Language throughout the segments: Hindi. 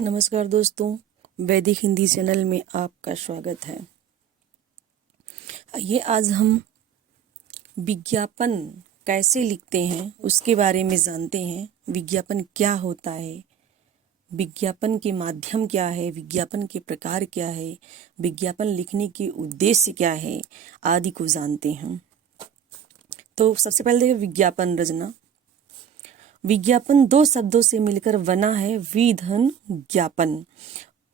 नमस्कार दोस्तों, वैदिक हिंदी चैनल में आपका स्वागत है। आइए आज हम विज्ञापन कैसे लिखते हैं उसके बारे में जानते हैं। विज्ञापन क्या होता है, विज्ञापन के माध्यम क्या है, विज्ञापन के प्रकार क्या है, विज्ञापन लिखने के उद्देश्य क्या है आदि को जानते हैं। तो सबसे पहले देखिए विज्ञापन रचना। विज्ञापन दो शब्दों से मिलकर बना है, विधन ज्ञापन।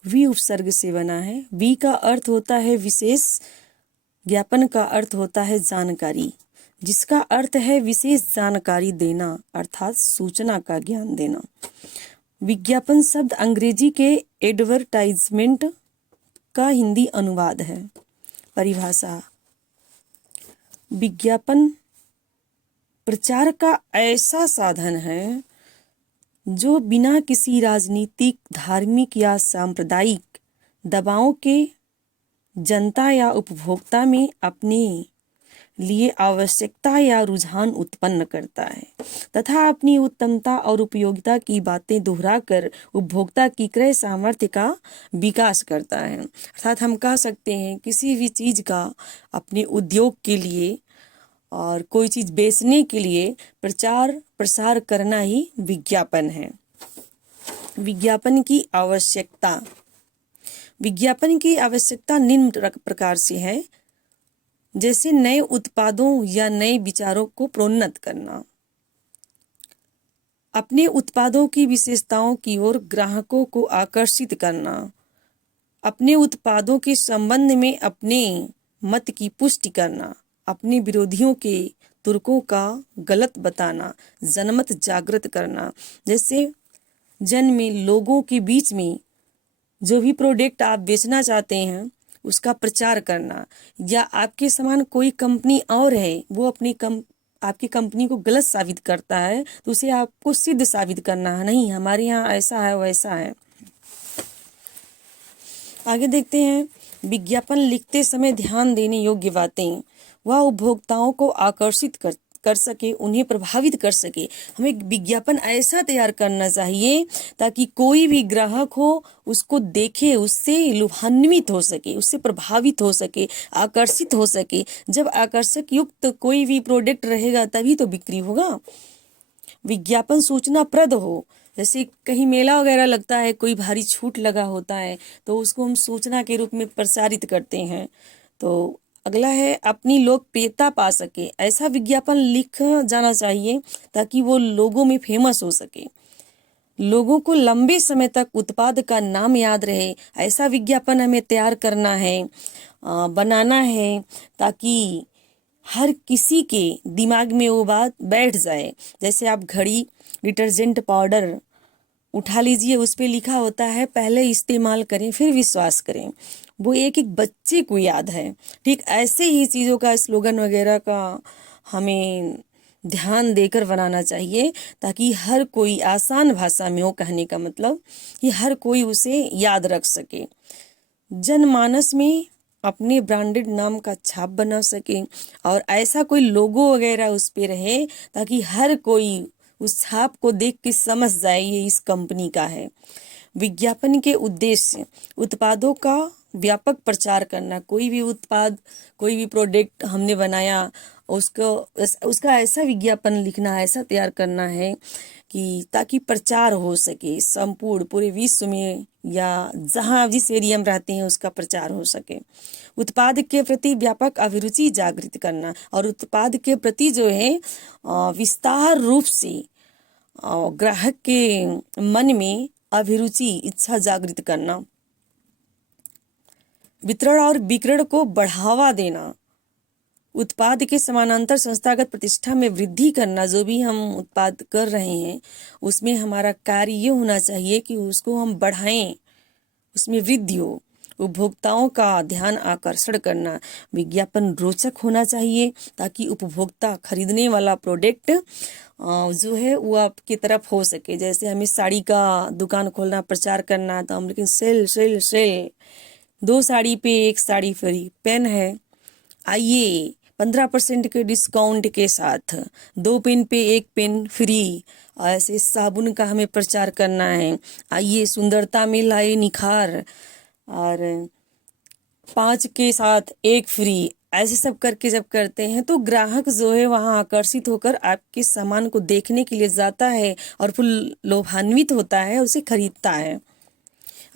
वि उपसर्ग से बना है। वि का अर्थ होता है विशेष, ज्ञापन का अर्थ होता है जानकारी, जिसका अर्थ है विशेष जानकारी देना अर्थात सूचना का ज्ञान देना। विज्ञापन शब्द अंग्रेजी के एडवर्टाइजमेंट का हिंदी अनुवाद है। परिभाषा: विज्ञापन प्रचार का ऐसा साधन है जो बिना किसी राजनीतिक, धार्मिक या सांप्रदायिक दबाव के जनता या उपभोक्ता में अपने लिए आवश्यकता या रुझान उत्पन्न करता है तथा अपनी उत्तमता और उपयोगिता की बातें दोहराकर उपभोक्ता की क्रय सामर्थ्य का विकास करता है। अर्थात हम कह सकते हैं किसी भी चीज़ का अपने उद्योग के लिए और कोई चीज़ बेचने के लिए प्रचार प्रसार करना ही विज्ञापन है। विज्ञापन की आवश्यकता। विज्ञापन की आवश्यकता निम्न प्रकार से है, जैसे नए उत्पादों या नए विचारों को प्रोन्नत करना, अपने उत्पादों की विशेषताओं की ओर ग्राहकों को आकर्षित करना, अपने उत्पादों के संबंध में अपने मत की पुष्टि करना, अपने विरोधियों के तुर्कों का गलत बताना, जनमत जागृत करना। जैसे जन में, लोगों के बीच में जो भी प्रोडक्ट आप बेचना चाहते हैं उसका प्रचार करना, या आपके समान कोई कंपनी और है वो आपकी कंपनी को गलत साबित करता है तो उसे आपको सिद्ध साबित करना है, नहीं हमारे यहाँ ऐसा है वैसा है। आगे देखते हैं विज्ञापन लिखते समय ध्यान देने योग्य बातें। वह उपभोक्ताओं को आकर्षित कर सके, उन्हें प्रभावित कर सके। हमें विज्ञापन ऐसा तैयार करना चाहिए ताकि कोई भी ग्राहक हो उसको देखे, उससे लुभान्वित हो सके, उससे प्रभावित हो सके, आकर्षित हो सके। जब आकर्षक युक्त कोई भी प्रोडक्ट रहेगा तभी तो बिक्री होगा। विज्ञापन सूचनाप्रद हो, जैसे कहीं मेला वगैरह लगता है, कोई भारी छूट लगा होता है तो उसको हम सूचना के रूप में प्रसारित करते हैं। तो अगला है अपनी लोकप्रियता पा सके, ऐसा विज्ञापन लिख जाना चाहिए ताकि वो लोगों में फेमस हो सके, लोगों को लंबे समय तक उत्पाद का नाम याद रहे। ऐसा विज्ञापन हमें तैयार करना है, बनाना है ताकि हर किसी के दिमाग में वो बात बैठ जाए। जैसे आप घड़ी, डिटर्जेंट पाउडर उठा लीजिए, उस पे लिखा होता है पहले इस्तेमाल करें फिर विश्वास करें, वो एक एक बच्चे को याद है। ठीक ऐसे ही चीज़ों का स्लोगन वगैरह का हमें ध्यान देकर बनाना चाहिए ताकि हर कोई आसान भाषा में हो, कहने का मतलब कि हर कोई उसे याद रख सके, जनमानस में अपने ब्रांडेड नाम का छाप बना सके और ऐसा कोई लोगो वगैरह उस पे रहे ताकि हर कोई उस छाप को देख के समझ जाए ये इस कंपनी का है। विज्ञापन के उद्देश्य: उत्पादों का व्यापक प्रचार करना। कोई भी उत्पाद, कोई भी प्रोडक्ट हमने बनाया, उसका ऐसा विज्ञापन लिखना, ऐसा तैयार करना है कि ताकि प्रचार हो सके, संपूर्ण पूरे विश्व में या जहाँ जिस एरिया में रहते हैं उसका प्रचार हो सके। उत्पाद के प्रति व्यापक अभिरुचि जागृत करना, और उत्पाद के प्रति जो है विस्तार रूप से ग्राहक के मन में अभिरुचि, इच्छा जागृत करना। वितरण और विक्रय को बढ़ावा देना, उत्पाद के समानांतर संस्थागत प्रतिष्ठा में वृद्धि करना। जो भी हम उत्पाद कर रहे हैं उसमें हमारा कार्य ये होना चाहिए कि उसको हम बढ़ाएं, उसमें वृद्धि हो। उपभोक्ताओं का ध्यान आकर्षण करना, विज्ञापन रोचक होना चाहिए ताकि उपभोक्ता खरीदने वाला प्रोडक्ट जो है वो आपकी तरफ हो सके। जैसे हमें साड़ी का दुकान खोलना, प्रचार करना, तो हम लेकिन सेल सेल सेल, 2 साड़ी पे 1 साड़ी फ्री, पेन है, आइए 15% के डिस्काउंट के साथ 2 पेन पे 1 पेन फ्री, ऐसे साबुन का हमें प्रचार करना है। आइए सुंदरता में लाए निखार, और 5 के साथ 1 फ्री, ऐसे सब करके जब करते हैं तो ग्राहक जो है वहाँ आकर्षित होकर आपके सामान को देखने के लिए जाता है और फिर लोभान्वित होता है, उसे खरीदता है।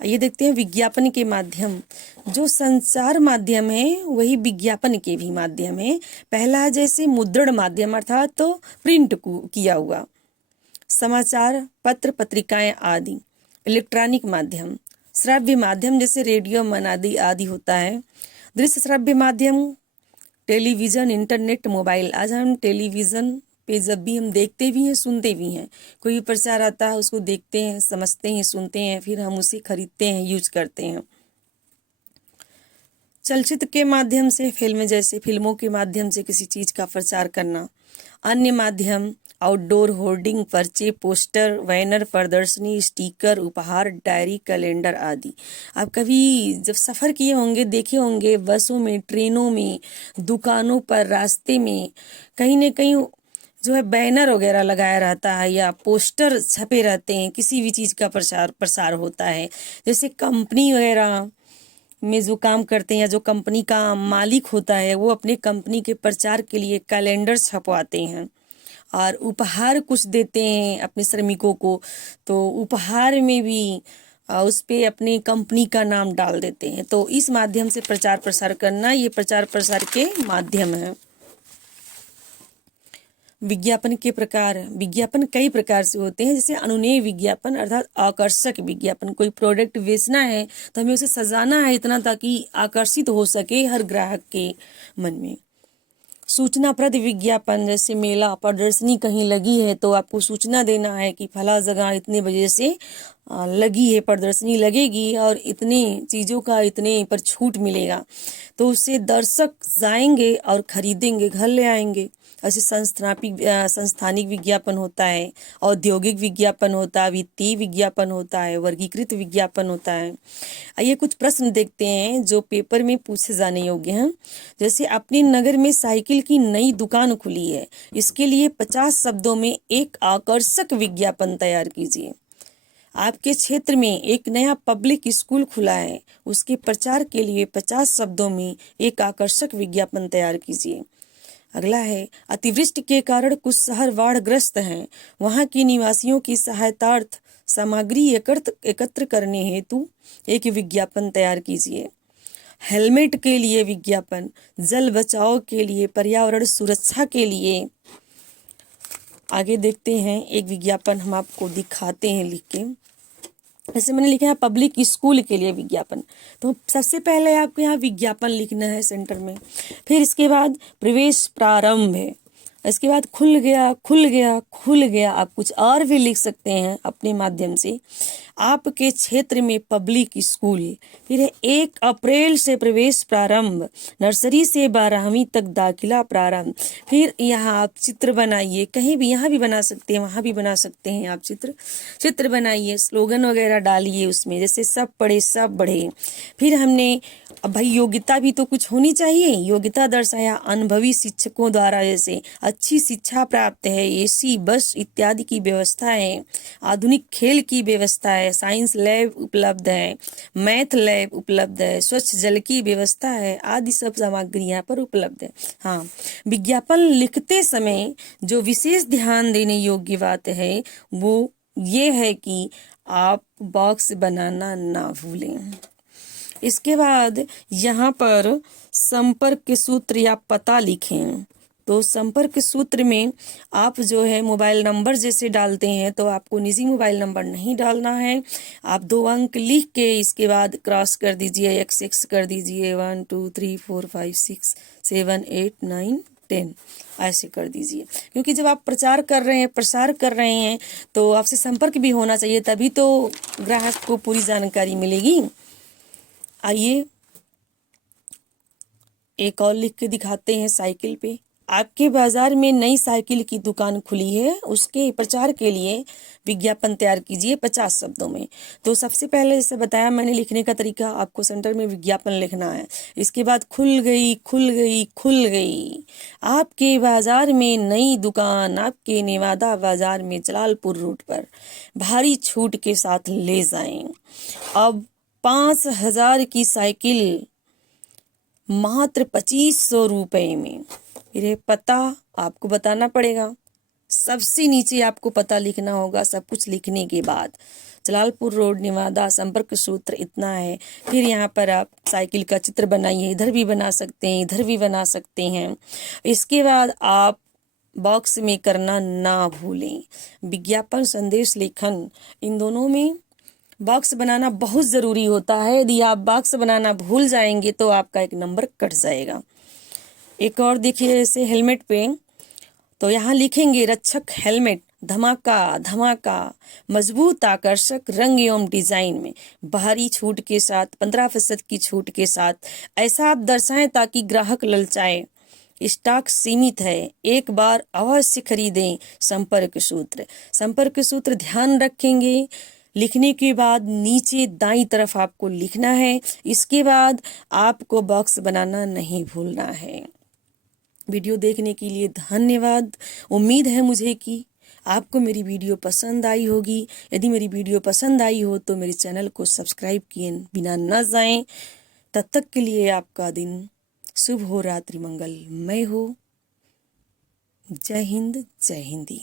ये देखते हैं विज्ञापन के माध्यम। जो संचार माध्यम है वही विज्ञापन के भी माध्यम है। पहला है जैसे मुद्रण माध्यम, अर्थात तो प्रिंट किया हुआ, समाचार पत्र पत्रिकाएं आदि। इलेक्ट्रॉनिक माध्यम, श्रव्य माध्यम जैसे रेडियो मन आदि आदि होता है। दृश्य श्रव्य माध्यम, टेलीविज़न, इंटरनेट, मोबाइल। आज हम टेलीविज़न पे जब भी हम देखते भी हैं सुनते भी हैं, कोई भी प्रचार आता है उसको देखते हैं, समझते हैं, सुनते हैं, फिर हम उसे खरीदते हैं, यूज करते हैं। चलचित्र के माध्यम से, फिल्म जैसे फिल्मों के माध्यम से किसी चीज़ का प्रचार करना। अन्य माध्यम आउटडोर होर्डिंग, पर्चे, पोस्टर, बैनर, प्रदर्शनी, स्टिकर, उपहार, डायरी, कैलेंडर आदि। आप कभी जब सफ़र किए होंगे, देखे होंगे बसों में, ट्रेनों में, दुकानों पर, रास्ते में कहीं न कहीं जो है बैनर वगैरह लगाया रहता है या पोस्टर छपे रहते हैं, किसी भी चीज़ का प्रसार होता है। जैसे कंपनी वगैरह में जो काम करते हैं या जो कंपनी का मालिक होता है वो अपने कंपनी के प्रचार के लिए कैलेंडर छपवाते हैं और उपहार कुछ देते हैं अपने श्रमिकों को, तो उपहार में भी उस पे अपने कंपनी का नाम डाल देते हैं। तो इस माध्यम से प्रचार प्रसार करना, ये प्रचार प्रसार के माध्यम है। विज्ञापन के प्रकार, विज्ञापन कई प्रकार से होते हैं। जैसे अनुनेय विज्ञापन अर्थात आकर्षक विज्ञापन, कोई प्रोडक्ट बेचना है तो हमें उसे सजाना है इतना ताकि आकर्षित हो सके हर ग्राहक के मन में। सूचनाप्रद विज्ञापन, जैसे मेला प्रदर्शनी कहीं लगी है तो आपको सूचना देना है कि फला जगह इतने बजे से लगी है, प्रदर्शनी लगेगी और इतने चीज़ों का इतने पर छूट मिलेगा, तो उससे दर्शक जाएंगे और खरीदेंगे, घर ले आएंगे। ऐसे संस्थानिक विज्ञापन होता है, औद्योगिक विज्ञापन होता है, वित्तीय विज्ञापन होता है, वर्गीकृत विज्ञापन होता है। आइए कुछ प्रश्न देखते हैं जो पेपर में पूछे जाने योग्य हैं। जैसे अपने नगर में साइकिल की नई दुकान खुली है, इसके लिए 50 शब्दों में एक आकर्षक विज्ञापन तैयार कीजिए। आपके क्षेत्र में एक नया पब्लिक स्कूल खुला है, उसके प्रचार के लिए 50 शब्दों में एक आकर्षक विज्ञापन तैयार कीजिए। अगला है, अतिवृष्टि के कारण कुछ शहर बाढ़ग्रस्त हैं, वहां के निवासियों की सहायतार्थ सामग्री एकत्र करने हेतु एक विज्ञापन तैयार कीजिए। हेलमेट के लिए विज्ञापन, जल बचाव के लिए, पर्यावरण सुरक्षा के लिए। आगे देखते हैं, एक विज्ञापन हम आपको दिखाते हैं लिख के। जैसे मैंने लिखा है पब्लिक स्कूल के लिए विज्ञापन, तो सबसे पहले आपको यहाँ विज्ञापन लिखना है सेंटर में। फिर इसके बाद प्रवेश प्रारंभ है, इसके बाद खुल गया खुल गया खुल गया। आप कुछ और भी लिख सकते हैं अपने माध्यम से। आपके क्षेत्र में पब्लिक स्कूल, फिर है 1 अप्रैल से प्रवेश प्रारंभ, नर्सरी से 12वीं तक दाखिला प्रारंभ। फिर यहाँ आप चित्र बनाइए, कहीं भी, यहाँ भी बना सकते हैं, वहाँ भी बना सकते हैं। आप चित्र बनाइए, स्लोगन वगैरह डालिए उसमें, जैसे सब पढ़े सब बढ़े। फिर हमने, अब भाई योग्यता भी तो कुछ होनी चाहिए, योग्यता दर्शाया अनुभवी शिक्षकों द्वारा, जैसे अच्छी शिक्षा प्राप्त है, एसी बस इत्यादि की व्यवस्था है, आधुनिक खेल की व्यवस्था है, साइंस लैब उपलब्ध है, मैथ लैब उपलब्ध है, स्वच्छ जल की व्यवस्था है, आदि सब सामग्री यहाँ पर उपलब्ध है। हाँ, विज्ञापन लिखते समय जो विशेष ध्यान देने योग्य बात है वो ये है कि आप बॉक्स बनाना ना भूलें। इसके बाद यहाँ पर संपर्क सूत्र या पता लिखें। तो संपर्क सूत्र में आप जो है मोबाइल नंबर जैसे डालते हैं तो आपको निजी मोबाइल नंबर नहीं डालना है। आप 2 अंक लिख के इसके बाद क्रॉस कर दीजिए, x कर दीजिए, 1 2 3 4 5 6 7 8 9 10 ऐसे कर दीजिए, क्योंकि जब आप प्रचार कर रहे हैं, प्रसार कर रहे हैं तो आपसे संपर्क भी होना चाहिए, तभी तो ग्राहक को पूरी जानकारी मिलेगी। आइए एक और लिख के दिखाते हैं साइकिल पे। आपके बाजार में नई साइकिल की दुकान खुली है, उसके प्रचार के लिए विज्ञापन तैयार कीजिए 50 शब्दों में। तो सबसे पहले जैसे बताया मैंने लिखने का तरीका, आपको सेंटर में विज्ञापन लिखना है। इसके बाद खुल गई खुल गई खुल गई आपके बाजार में नई दुकान, आपके नेवादा बाजार में जलालपुर रोड पर भारी छूट के साथ ले जाएं। अब 5,000 की साइकिल मात्र 2500 रुपये में। फिर ये पता आपको बताना पड़ेगा, सबसे नीचे आपको पता लिखना होगा। सब कुछ लिखने के बाद जलालपुर रोड नेवादा, संपर्क सूत्र इतना है। फिर यहाँ पर आप साइकिल का चित्र बनाइए, इधर भी बना सकते हैं, इधर भी बना सकते हैं। इसके बाद आप बॉक्स में करना ना भूलें। विज्ञापन, संदेश लेखन, इन दोनों में बॉक्स बनाना बहुत ज़रूरी होता है। यदि आप बॉक्स बनाना भूल जाएंगे तो आपका एक नंबर कट जाएगा। एक और देखिए, जैसे हेलमेट पे तो यहाँ लिखेंगे रक्षक हेलमेट, धमाका धमाका, मजबूत आकर्षक रंग एवं डिजाइन में, बाहरी छूट के साथ, 15% की छूट के साथ। ऐसा आप दर्शाएं ताकि ग्राहक ललचाए। स्टॉक सीमित है, एक बार अवश्य खरीदें। संपर्क सूत्र, संपर्क सूत्र ध्यान रखेंगे। लिखने के बाद नीचे दाईं तरफ आपको लिखना है। इसके बाद आपको बॉक्स बनाना नहीं भूलना है। वीडियो देखने के लिए धन्यवाद। उम्मीद है मुझे कि आपको मेरी वीडियो पसंद आई होगी। यदि मेरी वीडियो पसंद आई हो तो मेरे चैनल को सब्सक्राइब किए बिना न जाएं। तब तक के लिए आपका दिन शुभ हो, रात्रि मंगलमय हो। जय हिंद, जय हिंदी।